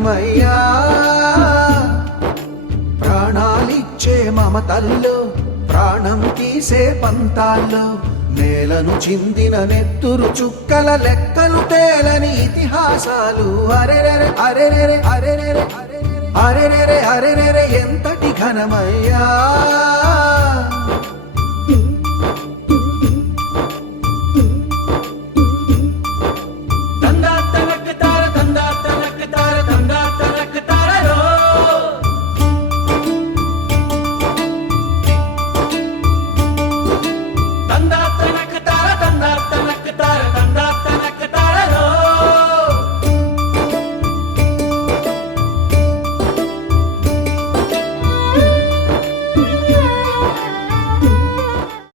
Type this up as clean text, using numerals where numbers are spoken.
ఘనమయ్యా. ప్రాణాలిచ్చే మమతల్లో ప్రాణం తీసే పంతాల్లో నేలను చిందిన నెత్తురు చుక్కల లెక్కలు తేలని ఇతిహాసాలు. అరెరెరె అరెరెరె అరెరెరె అరెరెరె అరెరెరె ఎంతటి ఘనమయ్యా.